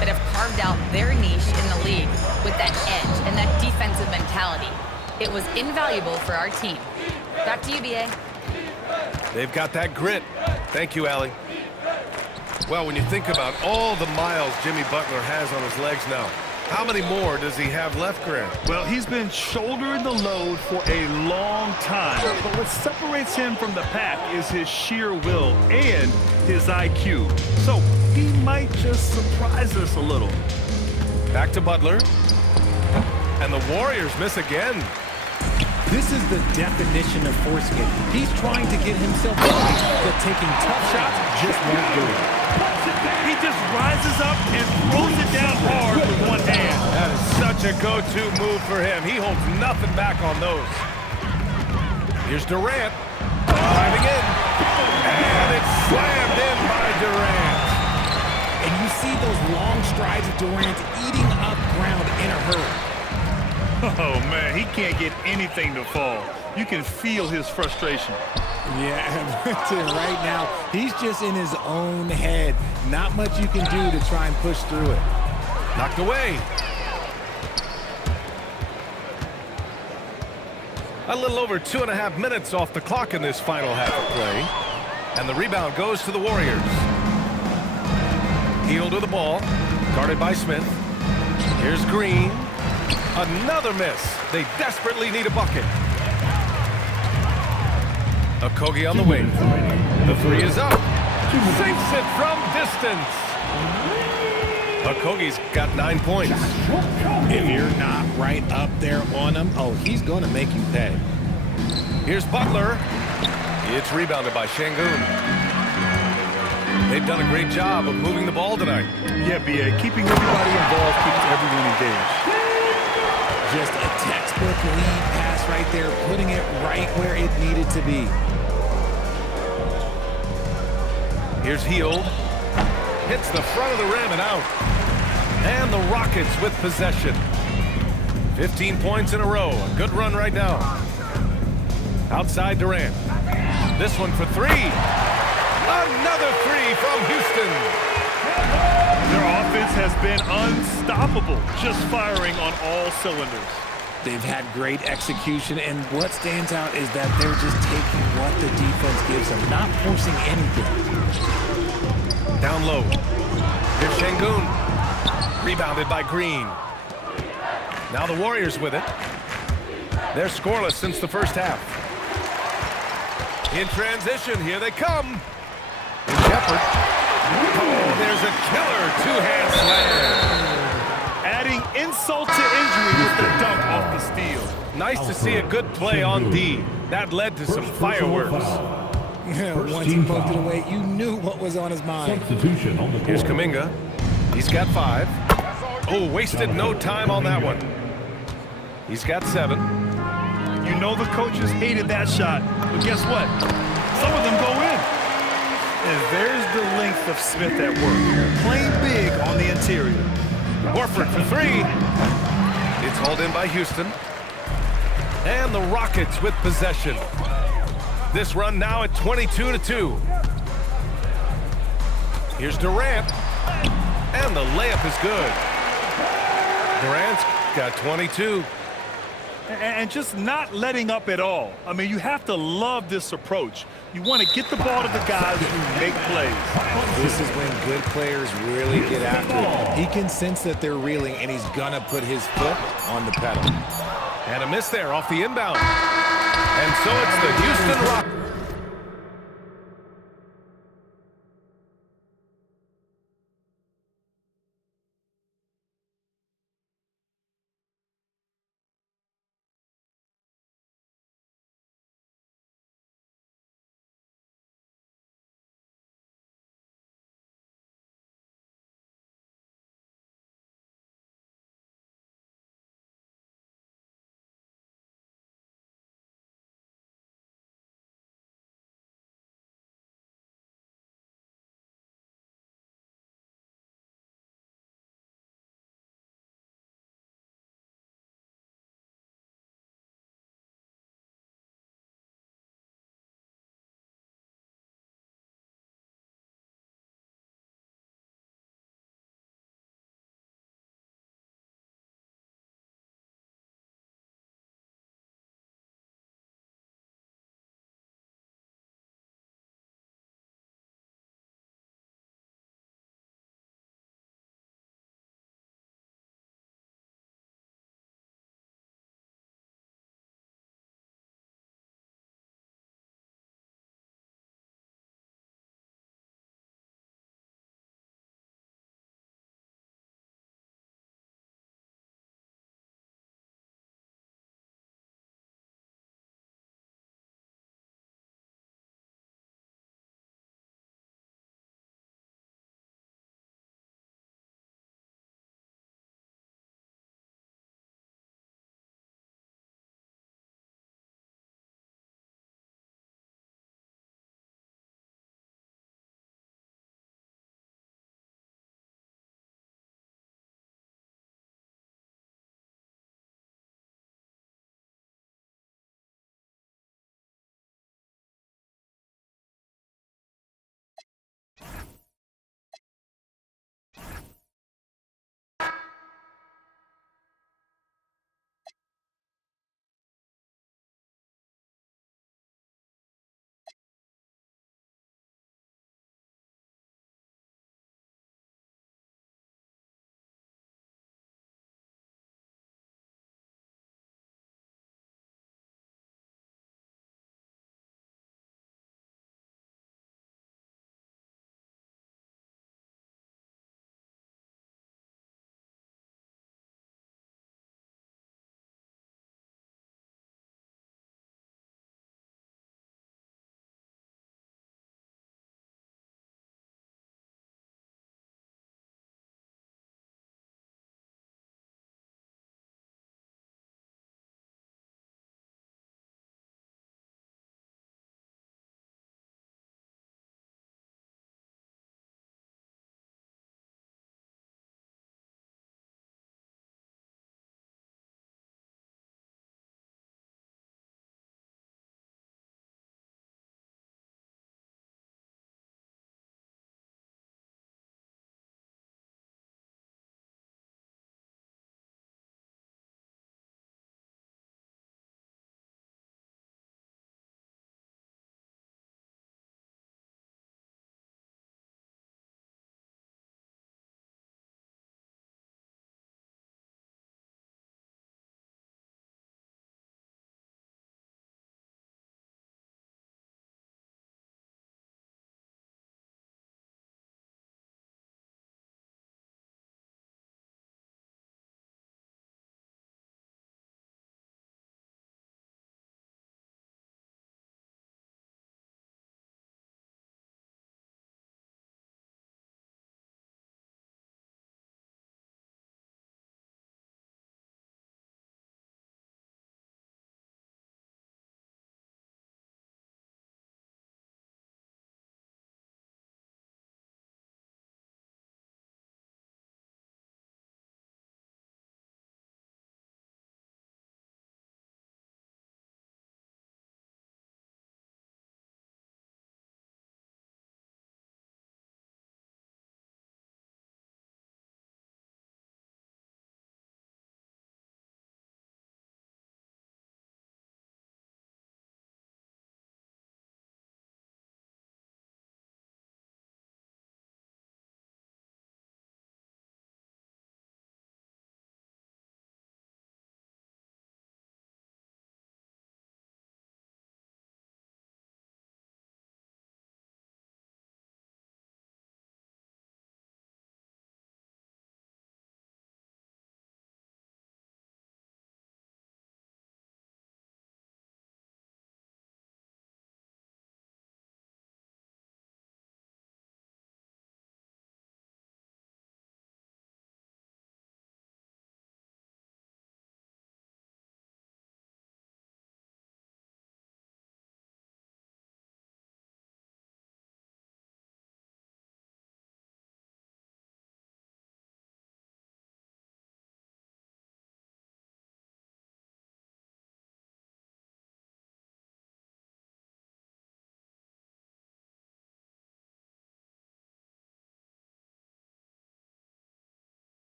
that have carved out their niche in the league with that edge and that defensive mentality. It was invaluable for our team. Back to you, BA. They've got that grit. Thank you, Allie. Well, when you think about all the miles Jimmy Butler has on his legs now, how many more does he have left, Grant? Well, he's been shouldering the load for a long time. But what separates him from the pack is his sheer will and his IQ. So he might just surprise us a little. Back to Butler. And the Warriors miss again. This is the definition of forcing it. He's trying to get himself going, but taking tough shots just won't do it. He just rises up and throws it down hard with one hand. That is such a go-to move for him. He holds nothing back on those. Here's Durant. Driving in. And it's slammed in by Durant. And you see those long strides of Durant eating up ground in a hurry. Oh, man, he can't get anything to fall. You can feel his frustration. Yeah, right now, he's just in his own head. Not much you can do to try and push through it. Knocked away. A little over 2.5 minutes off the clock in this final half of play. And the rebound goes to the Warriors. Hield to the ball. Guarded by Smith. Here's Green. Another miss. They desperately need a bucket. Okogie on the wing. The three is up. Sinks it from distance. Okogie's got 9 points. If you're not right up there on him, oh, he's going to make you pay. Here's Butler. It's rebounded by Şengün. They've done a great job of moving the ball tonight. Yeah, B.A. Keeping everybody involved keeps everyone engaged. Just a textbook lead pass right there, putting it right where it needed to be. Here's Hield. Hits the front of the rim and out. And the Rockets with possession. 15 points in a row. A good run right now. Outside Durant. This one for three. Another three from Houston. Their offense has been unstoppable, just firing on all cylinders. They've had great execution, and what stands out is that they're just taking what the defense gives them, not forcing anything. Down low. Here's Şengün. Rebounded by Green. Now the Warriors with it. They're scoreless since the first half. In transition, here they come. Shepard. Oh, there's a killer two-hand slam. Adding insult to injury with the dunk off the steal. Nice to see a good play on D. That led to some fireworks. Once he poked it away, you knew what was on his mind. Substitution on the court. Here's Kuminga. He's got 5. Oh, wasted no time on that one. He's got 7. You know the coaches hated that shot, but guess what? Some of them go in. And there's the length of Smith at work. Playing big on the interior. Horford for 3. It's hauled in by Houston. And the Rockets with possession. This run now at 22-2. Here's Durant. And the layup is good. Durant's got 22. And just not letting up at all. I mean, you have to love this approach. You want to get the ball to the guys who make plays. This is when good players really get after it. He can sense that they're reeling, and he's going to put his foot on the pedal. And a miss there off the inbound. And so it's the Houston Rockets.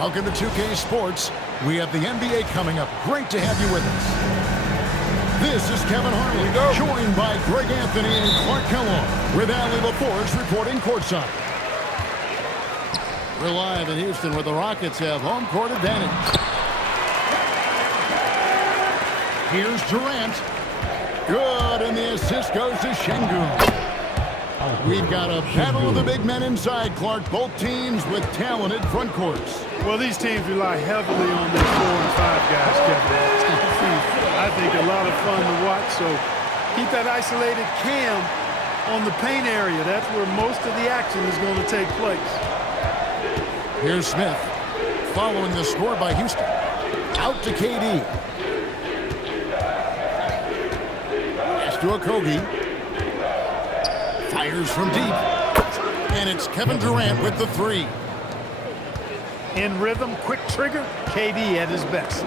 Welcome to 2K Sports. We have the NBA coming up. Great to have you with us. This is Kevin Harlan, joined by Greg Anthony and Clark Kellogg, with Allie LaForge reporting courtside. We're live in Houston where the Rockets have home court advantage. Here's Durant. Good, and the assist goes to Şengün. We've got a battle of the big men inside, Clark. Both teams with talented front courts. Well, these teams rely heavily on their 4 and 5 guys, Kevin. It's going to be, I think, a lot of fun to watch. So keep that isolated Cam on the paint area. That's where most of the action is going to take place. Here's Smith, following the score by Houston. Out to KD. Pass to Okogie. Fires from deep. And it's Kevin Durant with the 3. In rhythm, quick trigger, KD at his best.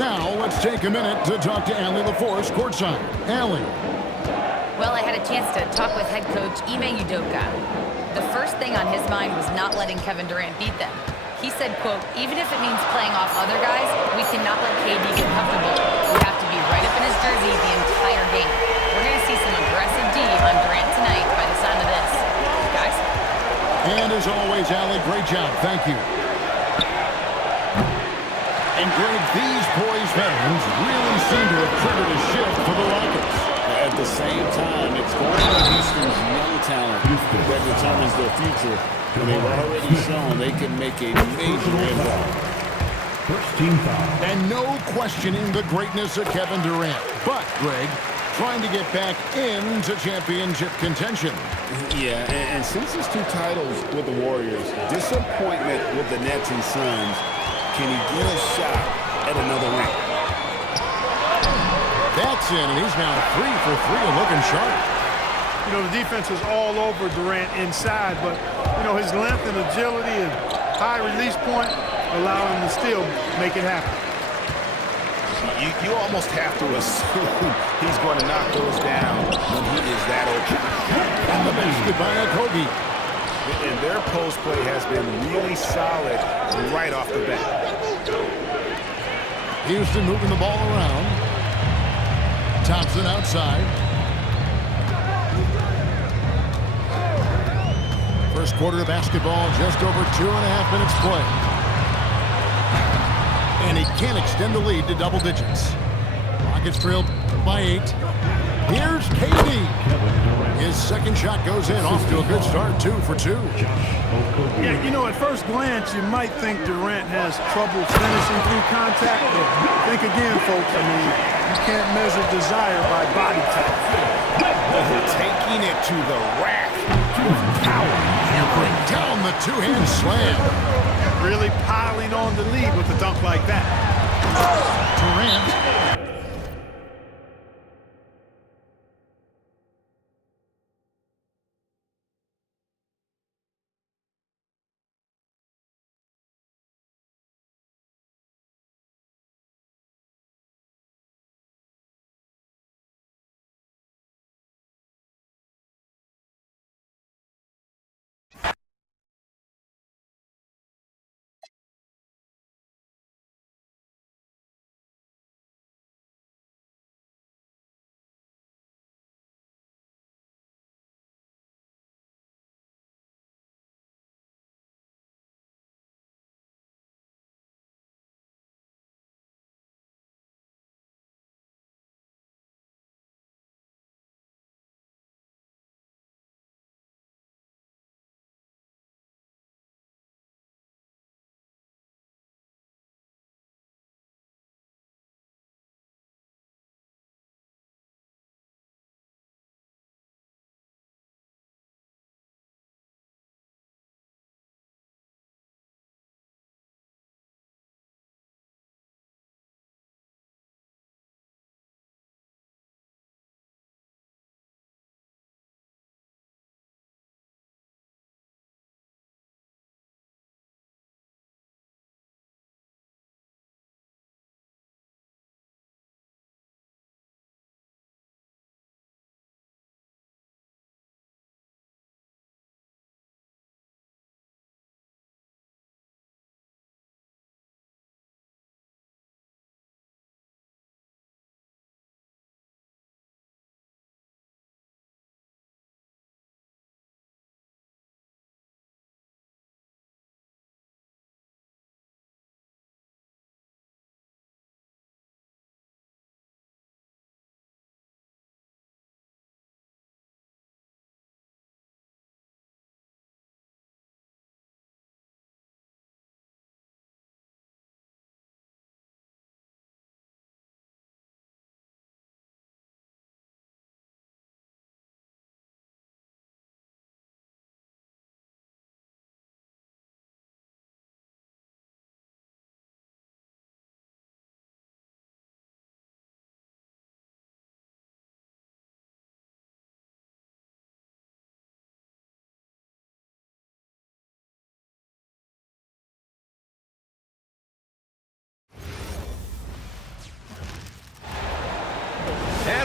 Now let's take a minute to talk to Allie LaForge courtside. Allie. Well, I had a chance to talk with head coach Ime Udoka. The first thing on his mind was not letting Kevin Durant beat them. He said, quote, even if it means playing off other guys, we cannot let KD get comfortable. We have to be right up in his jersey the entire game. We're going to see some aggressive D on Durant tonight by the sound of this. Guys? And as always, Allie, great job. Thank you. And Greg, these poised veterans really seem to have triggered a shift for the Rockets. At the same time, it's going to be Houston's young talent that determines their future. And they've already shown they can make a major impact. First team foul. And no questioning the greatness of Kevin Durant. But, Greg, trying to get back into championship contention. Yeah, and since his 2 titles with the Warriors, disappointment with the Nets and Suns, can he get a shot at another ring? That's in, and he's now 3 for 3 and looking sharp. You know, the defense was all over Durant inside, but, you know, his length and agility and high release point allow him to still make it happen. You almost have to assume he's going to knock those down when he is that open. And the basket by Okogie. And their post play has been really solid right off the bat. Houston moving the ball around. Thompson outside. First quarter of basketball, just over 2.5 minutes play. And he can't extend the lead to double digits. Rockets trail by 8. Here's KD. His second shot goes in, off to a good start, 2 for 2. Yeah, you know, at first glance, you might think Durant has trouble finishing through contact, but think again, folks. I mean, you can't measure desire by body type. Taking it to the rack. Power. And bring down the 2-hand slam. Really piling on the lead with a dunk like that. Durant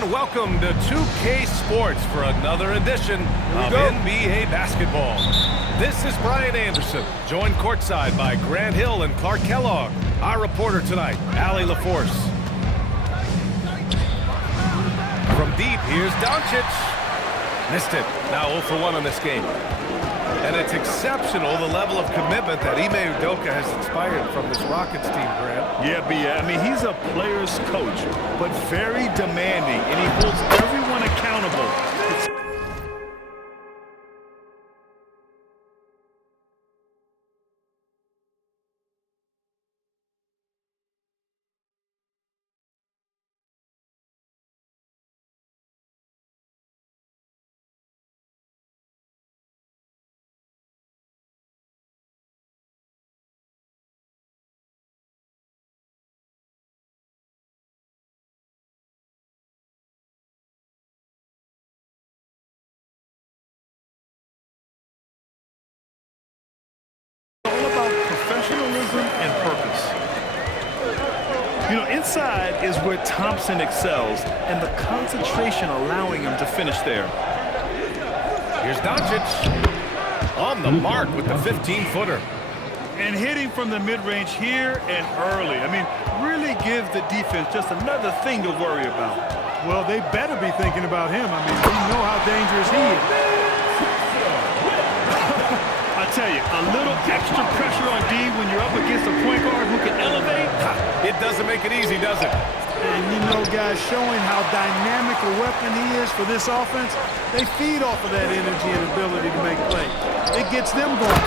And welcome to 2K Sports for another edition of NBA basketball. This is Brian Anderson, joined courtside by Grant Hill and Clark Kellogg. Our reporter tonight, Allie LaForce. From deep, here's Doncic. Missed it. Now 0 for 1 on this game. And it's exceptional, the level of commitment that Ime Udoka has inspired from this Rockets team, Grant. Yeah, B.A. I mean, he's a player's coach, but very demanding, and he holds everyone accountable. Professionalism and purpose. You know, inside is where Thompson excels, and the concentration allowing him to finish there. Here's Doncic on the mark with the 15-footer. And hitting from the mid-range here and early. I mean, really give the defense just another thing to worry about. Well, they better be thinking about him. I mean, we know how dangerous he is. I tell you, a little extra pressure on D when you're up against a point guard who can elevate. It doesn't make it easy, does it? And you know, guys, showing how dynamic a weapon he is for this offense, they feed off of that energy and ability to make plays. It gets them going.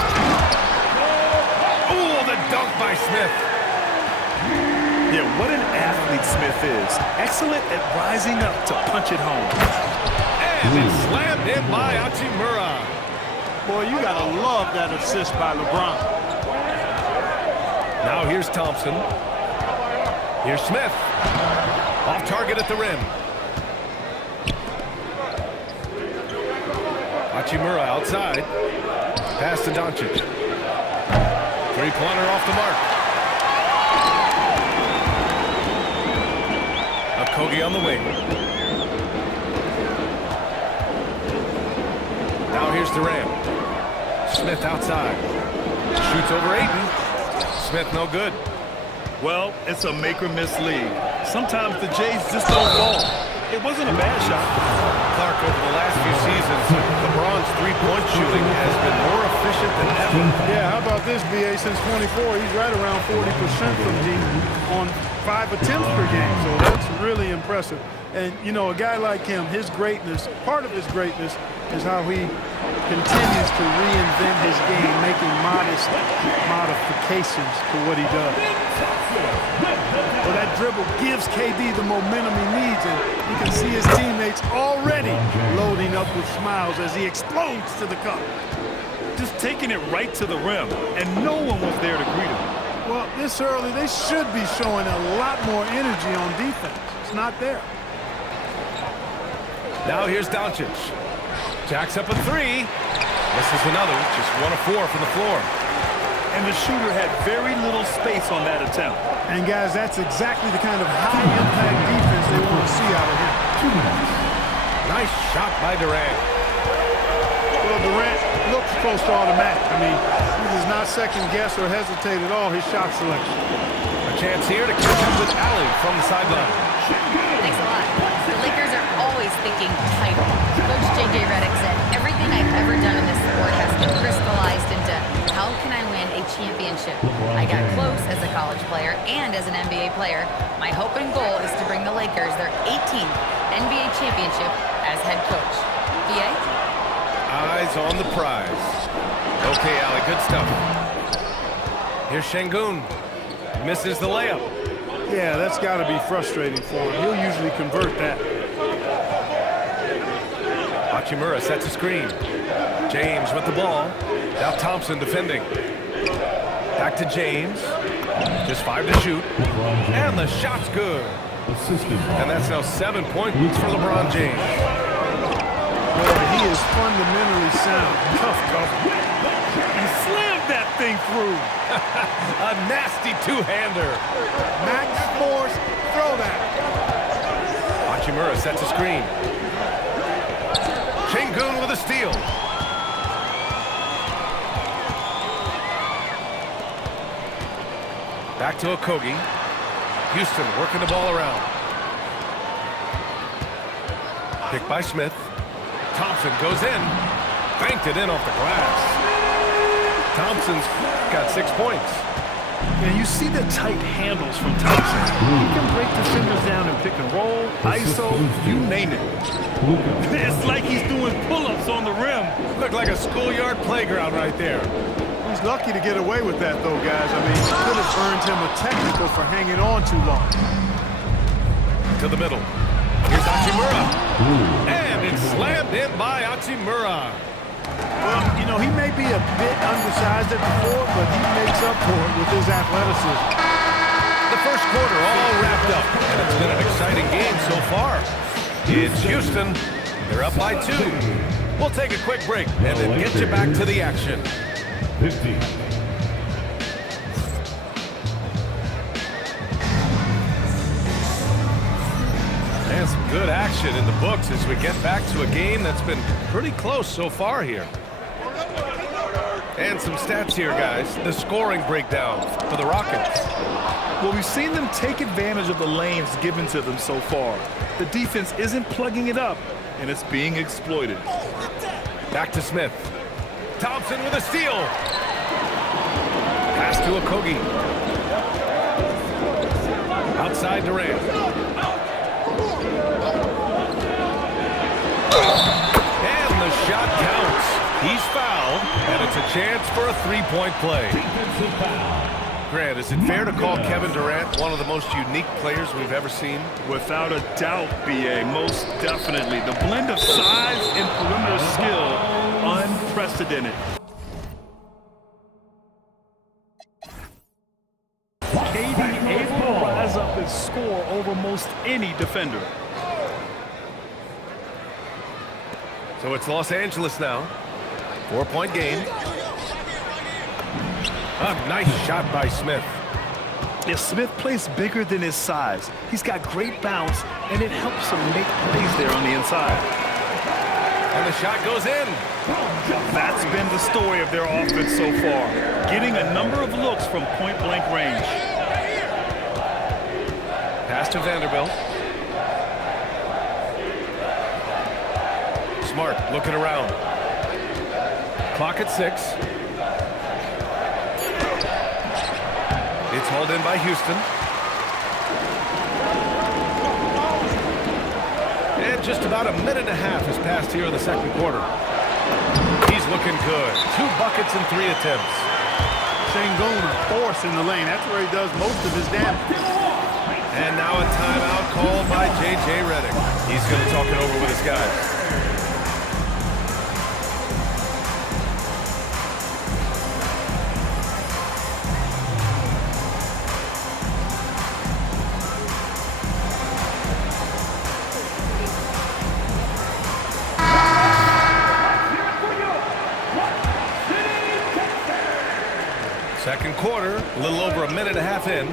Oh, the dunk by Smith. Yeah, what an athlete Smith is. Excellent at rising up to punch it home. And it's slammed in by Hachimura. Boy, you gotta love that assist by LeBron. Now here's Thompson. Here's Smith. Off target at the rim. Hachimura outside. Pass to Doncic. Three-pointer off the mark. Okogie on the wing. Now here's Durant. Smith outside. Shoots over Ayton. Smith no good. Well, it's a make-or-miss league. Sometimes the Jays just don't fall. It wasn't a bad shot. Clark, over the last few seasons, LeBron's three-point shooting has been more efficient than ever. Yeah, how about this, B.A.? Since 24, he's right around 40% from deep on 5 attempts per game. So that's really impressive. And, you know, a guy like him, his greatness, part of his greatness is how he continues to reinvent his game, making modest modifications to what he does. Well, that dribble gives KD the momentum he needs, and you can see his teammates already loading up with smiles as he explodes to the cup. Just taking it right to the rim, and no one was there to greet him. Well, this early, they should be showing a lot more energy on defense. It's not there. Now here's Doncic. Jacks up a three. Misses another. Just 1 of 4 from the floor. And the shooter had very little space on that attempt. And, guys, that's exactly the kind of high-impact defense they want to see out of him. Nice shot by Durant. Well, Durant looks close to automatic. I mean, he does not second-guess or hesitate at all his shot selection. A chance here to catch up with Allie from the sideline. Thanks a lot. The Lakers are always thinking title. Coach J.J. Redick said, everything I've ever done in this sport has been crystallized into how can I win a championship? I got close as a college player and as an NBA player. My hope and goal is to bring the Lakers their 18th NBA championship as head coach. B.A.? Eyes on the prize. Okay, Allie, good stuff. Here's Şengün. Misses the layup. Yeah, that's got to be frustrating for him. He'll usually convert that. Hachimura sets a screen. James with the ball. Now Thompson defending. Back to James. Just 5 to shoot. And the shot's good. And that's now 7 points for LeBron James. Boy, he is fundamentally sound. Tough cover. He slammed that thing through. A nasty two-hander. Max Force throwdown. Hachimura sets a screen. Şengün with a steal. Back to Okogie. Houston working the ball around. Picked by Smith. Thompson goes in. Banked it in off the glass. Thompson's got 6 points. And you see the tight handles from Thompson. He can break defenders down in pick and roll, ISO, you name it. It's like he's doing pull-ups on the rim. Looked like a schoolyard playground right there. He's lucky to get away with that, though, guys. I mean, could have earned him a technical for hanging on too long. To the middle. Here's Hachimura. And it's slammed in by Hachimura. Well, you know, he may be a bit undersized at the floor, but he makes up for it with his athleticism. The first quarter all wrapped up, and it's been an exciting game so far. It's Houston. They're up by 2. We'll take a quick break and then get you back to the action. 50. And some good action in the books as we get back to a game that's been pretty close so far here. And some stats here, guys. The scoring breakdown for the Rockets. Well, we've seen them take advantage of the lanes given to them so far. The defense isn't plugging it up, and it's being exploited. Back to Smith. Thompson with a steal. Pass to Okogie. Outside Durant. And the shot counts. He's fouled, and it's a chance for a three-point play. Grant, is it fair to call Kevin Durant one of the most unique players we've ever seen? Without a doubt, B.A., most definitely. The blend of size and perimeter skill, unprecedented. KD able to rise up and score over most any defender. So it's Los Angeles now. 4-point game. A nice shot by Smith. If Smith plays bigger than his size, he's got great bounce, and it helps him make plays there on the inside. And the shot goes in. That's been the story of their offense so far, getting a number of looks from point-blank range. Pass to Vanderbilt. Smart looking around. Clock at 6. It's hauled in by Houston. And just about a minute and a half has passed here in the second quarter. He's looking good. 2 buckets and 3 attempts. Şengün force in the lane. That's where he does most of his damage. And now a timeout called by J.J. Redick. He's going to talk it over with his guys. Second quarter, a little over a minute and a half in.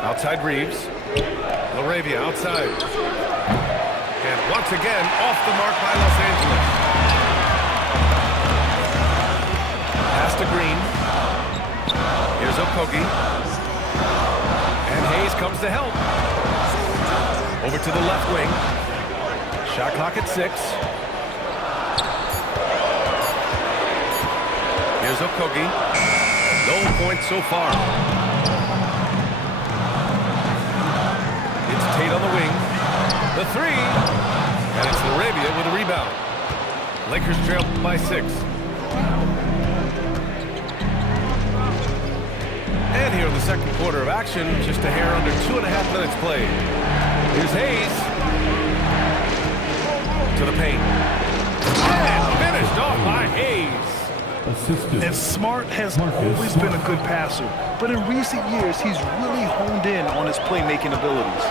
Outside Reeves. LaRavia outside. And once again, off the mark by Los Angeles. Pass to Green. Here's Okogie. And Hayes comes to help. Over to the left wing. Shot clock at 6. Here's Okogie. No points so far. It's Tate on the wing. The 3. And it's LaRavia with a rebound. Lakers trail by 6. And here in the second quarter of action, just a hair under 2.5 minutes played. Here's Hayes. To the paint. And finished off by Hayes. And Smart has always been a good passer, but in recent years, he's really honed in on his playmaking abilities.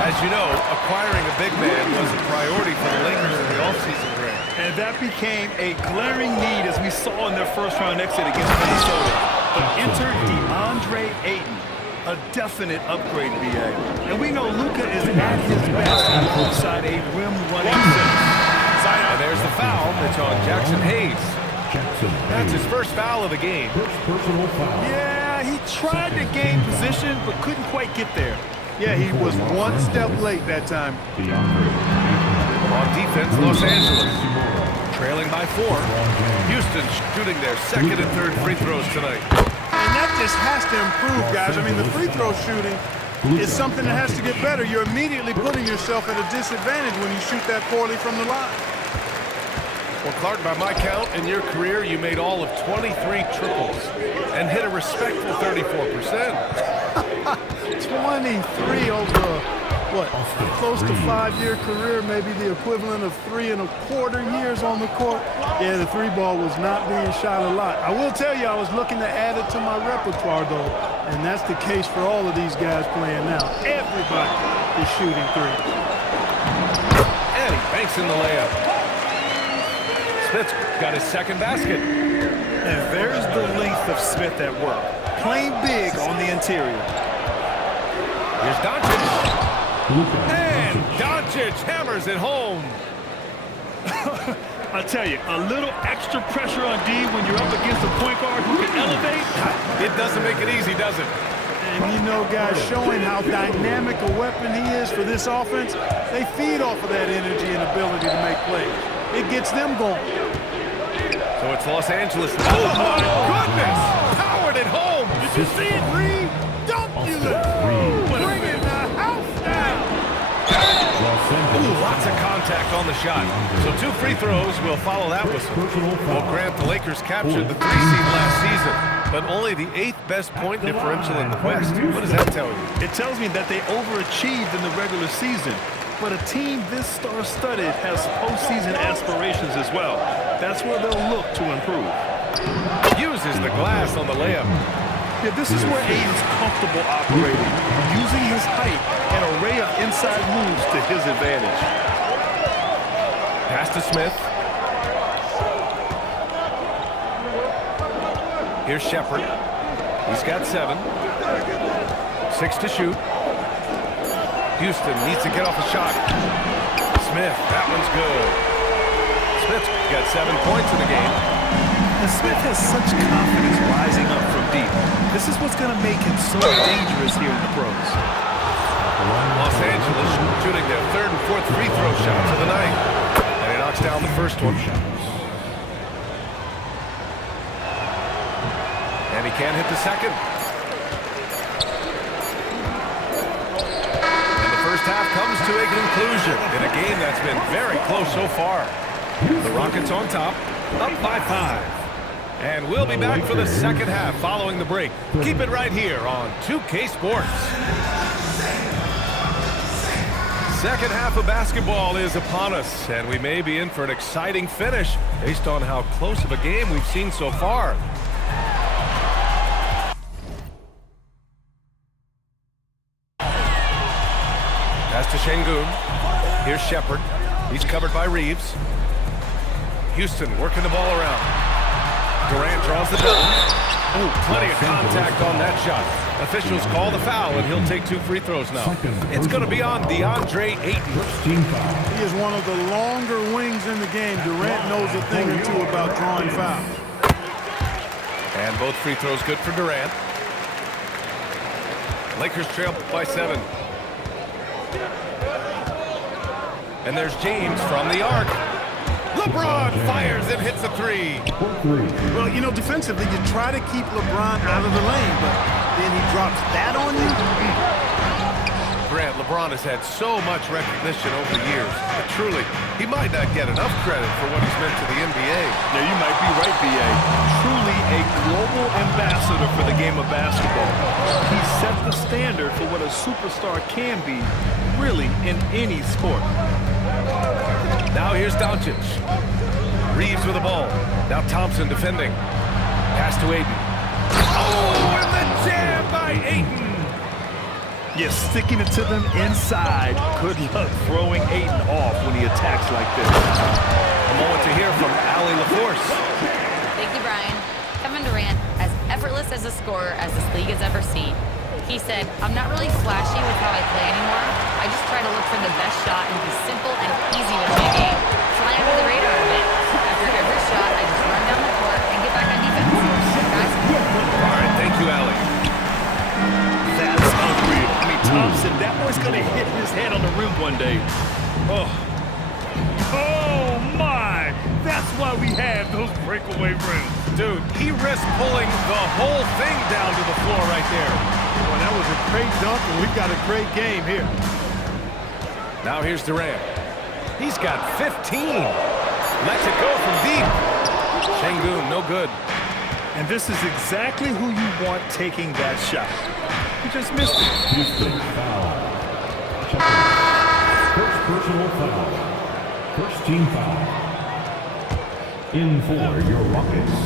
As you know, acquiring a big man was a priority for the Lakers in the offseason, Grant. And that became a glaring need as we saw in their first-round exit against Minnesota. But enter DeAndre Ayton. A definite upgrade, B.A. And we know Luka is at his best alongside a rim-running center. And there's the foul. It's on Jackson Hayes. That's his first foul of the game. Yeah, he tried to gain position, but couldn't quite get there. Yeah, he was one step late that time. On defense, Los Angeles trailing by 4. Houston shooting their second and third free throws tonight. And that just has to improve, guys. I mean, the free throw shooting is something that has to get better. You're immediately putting yourself at a disadvantage when you shoot that poorly from the line. Well, Clark, by my count, in your career, you made all of 23 triples and hit a respectful 34%. 23 over, what, close to 5-year career, maybe the equivalent of 3 1/4 years on the court. Yeah, the 3-ball was not being shot a lot. I will tell you, I was looking to add it to my repertoire, though, and that's the case for all of these guys playing now. Everybody is shooting 3. And he banks in the layup. Smith's got his second basket. And there's the length of Smith at work. Playing big on the interior. Here's Doncic. And Doncic hammers it home. I tell you, a little extra pressure on D when you're up against a point guard who can elevate. It doesn't make it easy, does it? And you know, guys, showing how dynamic a weapon he is for this offense, they feed off of that energy and ability to make plays. It gets them going. So it's Los Angeles. Oh, my goodness! Powered it home! Did you see it, Reed? Bringing the house down! Ooh, lots of contact on the shot. So 2 free throws will follow that whistle. Well, Grant, the Lakers captured the 3 seed last season, but only the 8th best point differential in the West. What does that tell you? It tells me that they overachieved in the regular season. But a team this star-studded has postseason aspirations as well. That's where they'll look to improve. Uses the glass on the layup. Yeah, this is where Aiden's comfortable operating, using his height and array of inside moves to his advantage. Pass to Smith. Here's Shepherd. He's got 7. 6 to shoot. Houston needs to get off a shot. Smith, that one's good. Smith's got 7 points in the game. And Smith has such confidence rising up from deep. This is what's going to make him so dangerous here in the pros. Los Angeles shooting their 3rd and 4th free throw shots of the night. And he knocks down the first one. And he can't hit the second. Half comes to a conclusion in a game that's been very close so far. The Rockets on top, up by 5. And we'll be back for the second half following the break. Keep it right here on 2K Sports. Second half of basketball is upon us, and we may be in for an exciting finish based on how close of a game we've seen so far. Pass to Şengün. Here's Shepherd. He's covered by Reeves. Houston working the ball around. Durant draws the double. Oh, plenty of contact on that shot. Officials call the foul, and he'll take 2 free throws now. It's going to be on DeAndre Ayton. He is one of the longer wings in the game. Durant knows a thing or 2 about drawing fouls. And both free throws good for Durant. Lakers trail by 7. And there's James from the arc. LeBron fires and hits a 3. Well, you know, defensively, you try to keep LeBron out of the lane, but then he drops that on you. Grant, LeBron has had so much recognition over the years, but truly, he might not get enough credit for what he's meant to the NBA. Yeah, you might be right, B.A. Truly a global ambassador for the game of basketball. He set the standard for what a superstar can be, really, in any sport. Now here's Doncic. Reeves with the ball. Now Thompson defending. Pass to Ayton. Oh, and the jam by Ayton. Yes, sticking it to them inside. Good luck throwing Ayton off when he attacks like this. A moment to hear from Allie LaForce. Thank you, Brian. Kevin Durant, as effortless as a scorer as this league has ever seen. He said, "I'm not really flashy with how I play anymore. I just try to look for the best shot and be simple and easy with my game. Fly under the radar a bit. After every shot, I just run down the court and get back on defense." Guys? All right, thank you, Allie. That's unreal. I mean, Thompson, that boy's going to hit his head on the rim one day. Oh. Oh, my. That's why we have those breakaway rims. Dude, he risked pulling the whole thing down to the floor right there. Boy, that was a great dunk, and we've got a great game here. Now here's Durant. He's got 15. Lets it go from deep. Şengün, no good. And this is exactly who you want taking that shot. He just missed it. Houston foul. First personal foul. First team foul. In for your Rockets.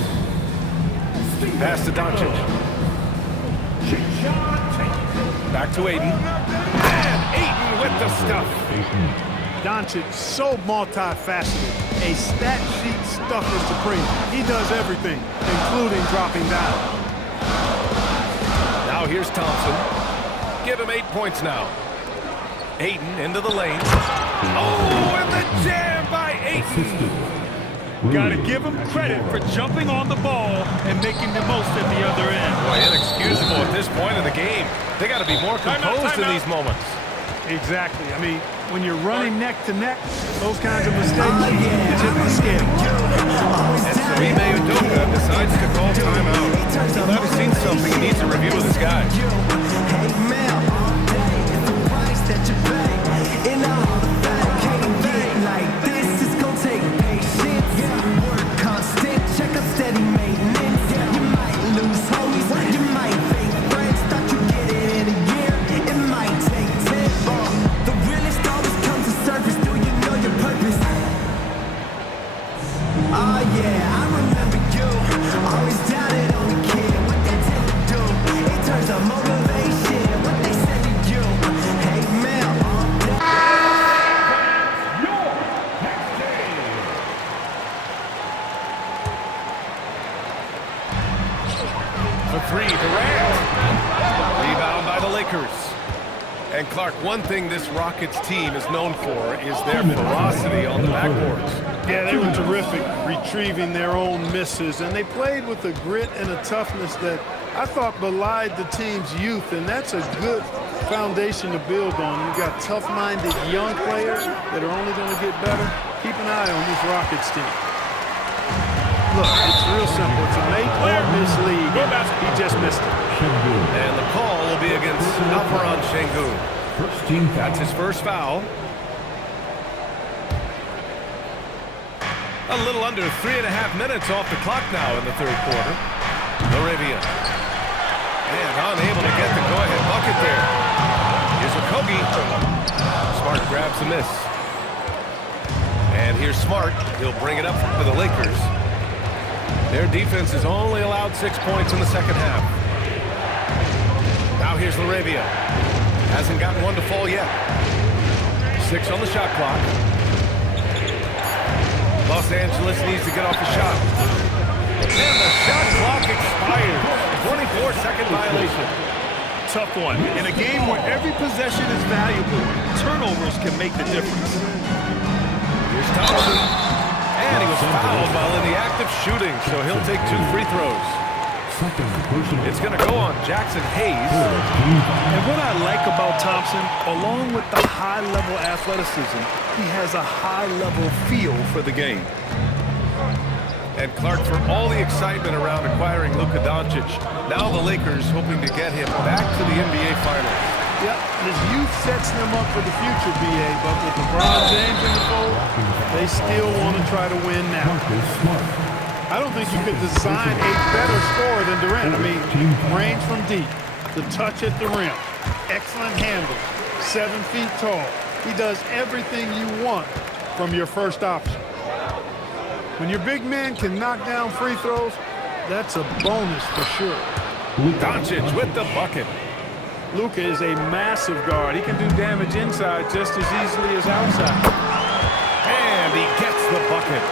Pass to Doncic. Back to Ayton. And Ayton with the stuff. Doncic, so multifaceted. A stat sheet stuffer supreme. He does everything, including dropping down. Now here's Thompson. Give him 8 points now. Ayton into the lane. Oh, and the jam by Ayton. Got to give him credit for jumping on the ball and making the most at the other end. Boy, inexcusable at this point in the game. They got to be more composed in these moments. Exactly. I mean, when you're running neck to neck, those kinds of mistakes, you tip the scale. And so Ime Udoka decides to call timeout. Now that has seen something he needs to review with his guys. And Clark, one thing this Rockets team is known for is their ferocity on the backboards. Yeah, they were terrific retrieving their own misses, and they played with a grit and a toughness that I thought belied the team's youth, and that's a good foundation to build on. You've got tough-minded young players that are only going to get better. Keep an eye on this Rockets team. Look, it's real simple. It's a make or miss league. He just missed it. And the call will be against Alperen Şengün. First team foul. That's his first foul. A little under 3.5 minutes off the clock now in the third quarter. Laravia. And unable to get the go-ahead bucket there. Here's Okogie. Smart grabs the miss. And here's Smart. He'll bring it up for the Lakers. Their defense has only allowed 6 points in the second half. Now here's Laravia. Hasn't gotten one to fall yet. 6 on the shot clock. Los Angeles needs to get off the shot. And the shot clock expires. 24-second violation. Tough one. In a game where every possession is valuable, turnovers can make the difference. Here's Thompson. And he was fouled while in the act of shooting, so he'll take 2 free throws. It's going to go on Jackson Hayes. And what I like about Thompson, along with the high-level athleticism, he has a high-level feel for the game. And Clark, for all the excitement around acquiring Luka Doncic, now the Lakers hoping to get him back to the NBA Finals. Yep, his youth sets them up for the future, B.A., but with LeBron James in the fold, they still want to try to win now. I don't think you could design a better scorer than Durant. I mean, range from deep, the touch at the rim, excellent handle, 7 feet tall. He does everything you want from your first option. When your big man can knock down free throws, that's a bonus for sure. Doncic with the bucket. Luka is a massive guard. He can do damage inside just as easily as outside. And he gets the bucket.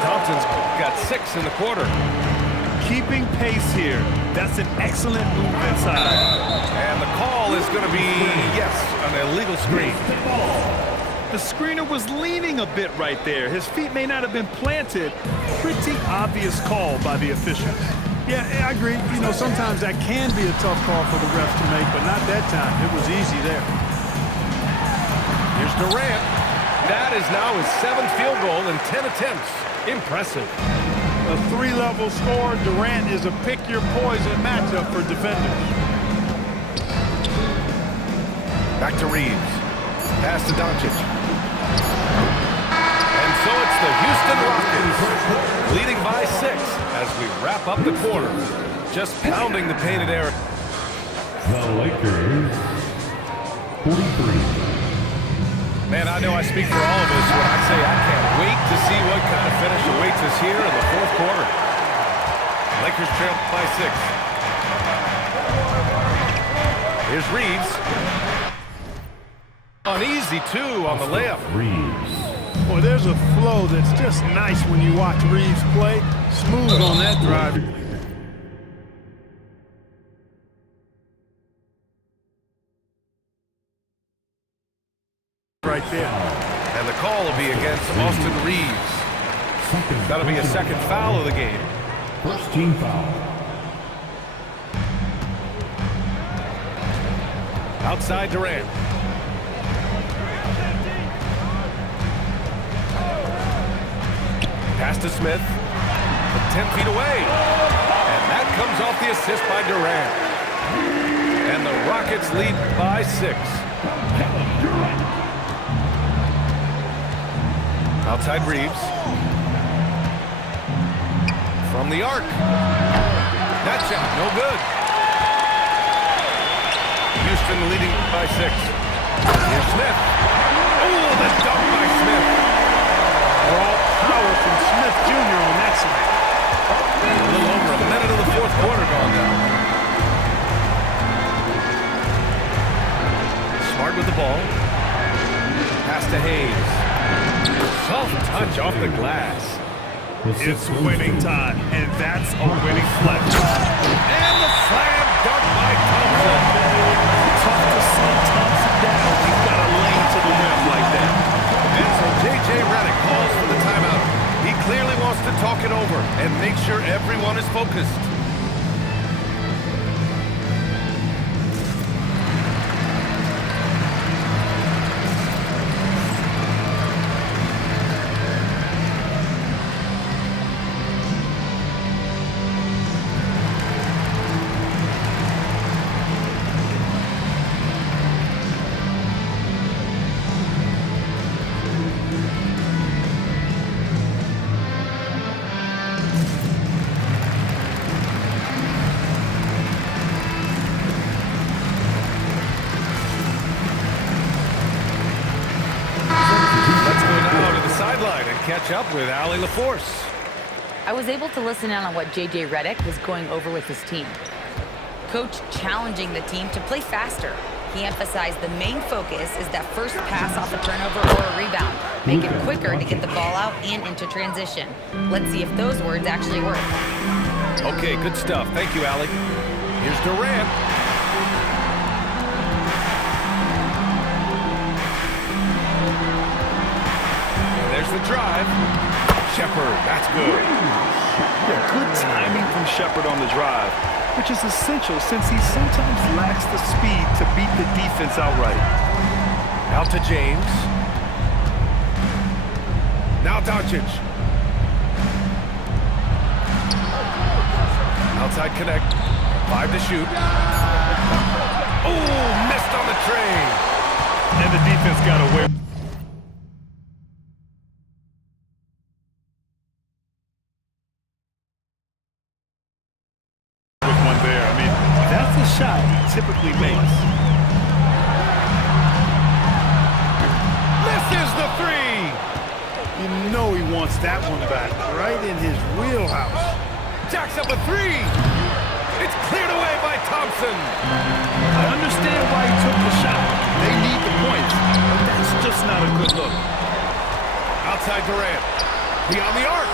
Thompson's got 6 in the quarter. keeping pace here. That's an excellent move inside. And the call is going to be, yes, an illegal screen. The screener was leaning a bit right there. His feet may not have been planted. Pretty obvious call by the officials. Yeah, I agree. You know, sometimes that can be a tough call for the refs to make, but not that time. It was easy there. Here's Durant. That is now his 7th field goal in 10 attempts. Impressive. A 3-level score. Durant is a pick-your-poison matchup for defenders. Back to Reeves. Pass to Doncic. And so it's the Houston Rockets leading by 6 as we wrap up the quarter. Just pounding the painted area. The Lakers, 43. Man, I know I speak for all of us when I say I can't wait to see what kind of finish awaits us here in the 4th quarter. Lakers trail by 6. Here's Reeves. Uneasy, too, on the layup. Reeves. Boy, there's a flow that's just nice when you watch Reeves play. Smooth on that drive. Right there. And the call will be against Austin Reeves. That'll be a 2nd foul of the game. First team foul. Outside Durant. Pass to Smith. From 10 feet away. And that comes off the assist by Durant. And the Rockets lead by 6. Outside Reeves. From the arc. That shot, no good. Houston leading by 6. Here's Smith. Oh, the dunk by Smith. Raw power from Smith Jr. on that side. A little over a minute of the 4th quarter gone now. Smart with the ball. Pass to Hayes. Soft touch off the glass. It's winning time, and that's a winning play. And the slam dunk by Thompson. Tough to slow Thompson down. He's got a lane to the rim like that. And so J.J. Redick calls for the timeout. He clearly wants to talk it over and make sure everyone is focused. Catch up with Allie LaForce. I was able to listen in on what J.J. Redick was going over with his team. Coach challenging the team to play faster. He emphasized the main focus is that first pass off a turnover or a rebound. Make it quicker to get the ball out and into transition. Let's see if those words actually work. Okay, good stuff. Thank you, Allie. Here's Durant. There's the drive. Shepherd, that's good. Yeah, good timing from Shepherd on the drive, which is essential since he sometimes lacks the speed to beat the defense outright. Out to James. Now Doncic. Outside connect. 5 to shoot. Oh, missed on the train. And the defense got away. Shot he typically makes. Misses the 3. You know he wants that one back, right in his wheelhouse. Jacks up a 3. It's cleared away by Thompson. I understand why he took the shot. They need the points, but that's just not a good look. Outside Durant. Beyond the arc.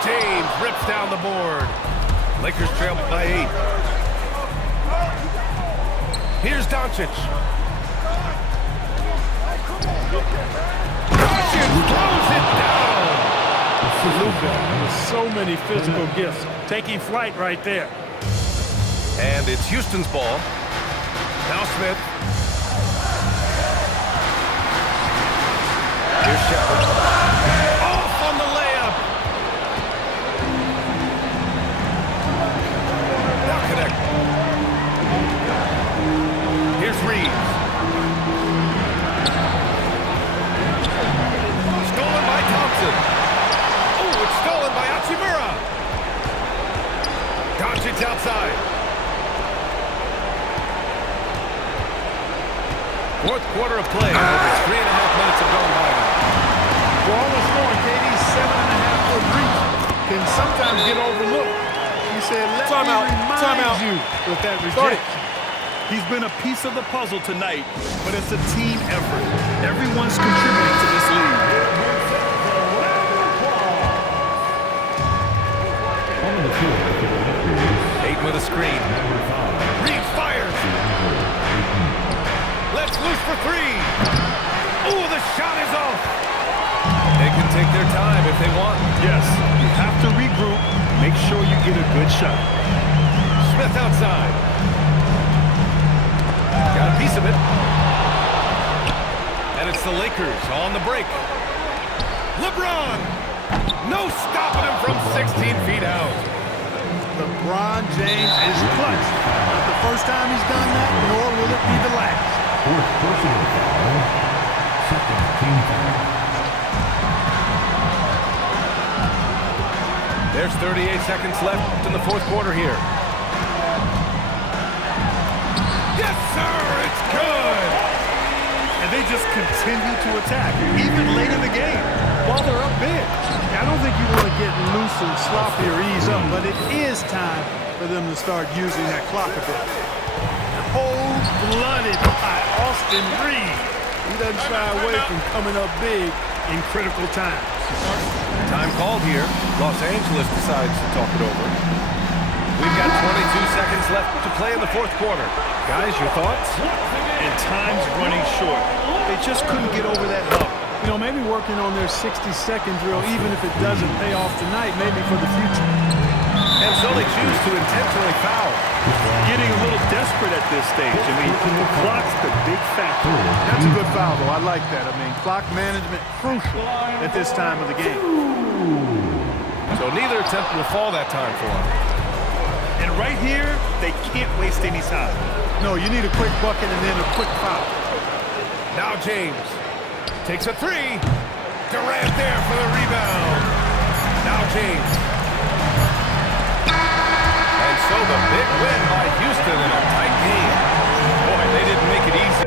James rips down the board. Lakers trail by 8. Here's Doncic. Doncic throws it down. Luka with so many physical gifts. Taking flight right there. And it's Houston's ball. Now Smith. Here's Shepard. Off on the layup. Now connect. Here's Reeves. Stolen by Thompson. Oh, it's stolen by Hachimura. Doncic outside. Fourth quarter of play. Over 3.5 minutes have gone by now. For all the scoring, KD's 7.5-foot reach can sometimes get overlooked. He said, let me remind you with that rejection. He's been a piece of the puzzle tonight, but it's a team effort. Everyone's contributing to this lead. On the field for the Lakers, Ayton with a screen. Reeves fires. Let's loose for 3. Ooh, the shot is off. They can take their time if they want. Yes, you have to regroup. Make sure you get a good shot. Smith outside. Got a piece of it. And it's the Lakers on the break. LeBron. No stopping him from 16 feet out. LeBron James is clutch. Not the first time he's done that, nor will it be the last. fourth personal foul, second team foul. There's 38 seconds left in the fourth quarter here. Yes, sir, it's good. And they just continue to attack, even late in the game, while they're up big. I don't think you want to get loose and sloppy or ease up, but it is time for them to start using that clock a bit. Cold-blooded by Austin Reeves. He doesn't shy away from coming up big in critical times. Time called here. Los Angeles decides to talk it over. We've got 22 seconds left to play in the fourth quarter. Guys, your thoughts? And time's running short. They just couldn't get over that hump. You know, maybe working on their 60-second drill, even if it doesn't pay off tonight, maybe for the future. And so they choose to intentionally foul. Getting a little desperate at this stage. I mean, the clock's the big factor. That's a good foul, though. I like that. I mean, clock management crucial at this time of the game. So neither attempt will fall that time for them. And right here, they can't waste any time. No, you need a quick bucket and then a quick foul. Now James takes a 3. Durant there for the rebound. Now James. And so the big win by Houston in a tight game. Boy, they didn't make it easy.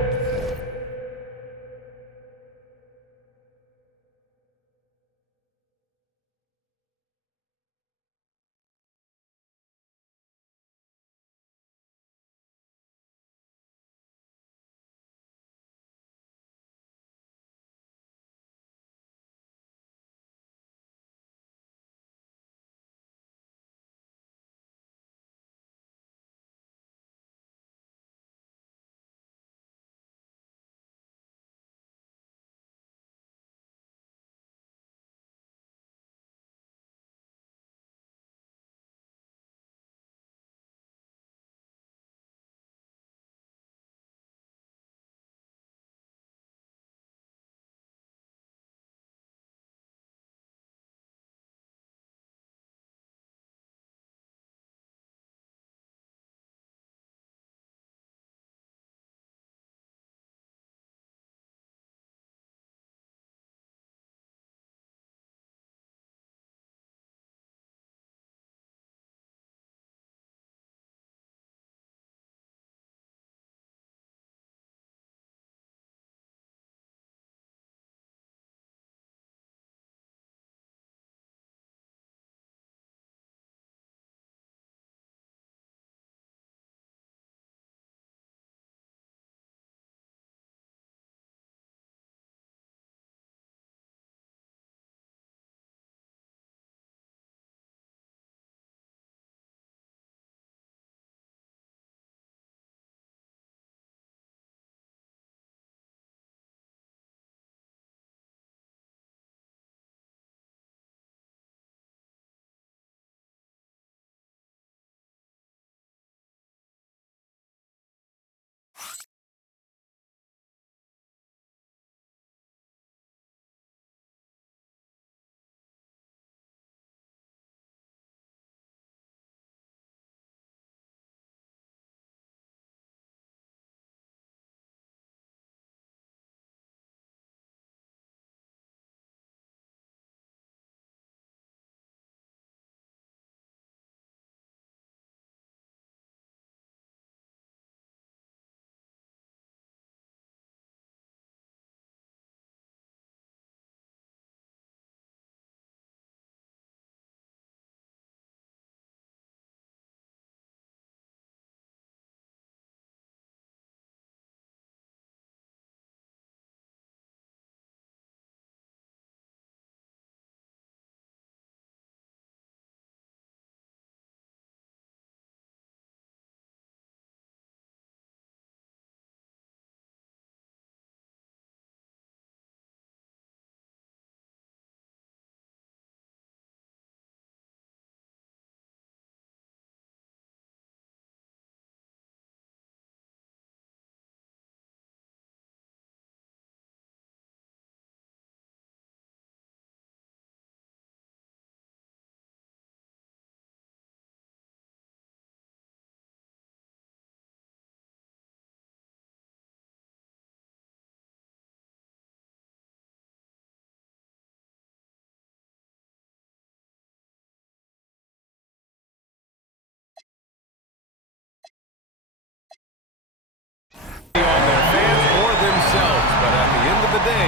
day,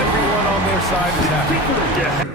everyone on their side is happy. Yeah.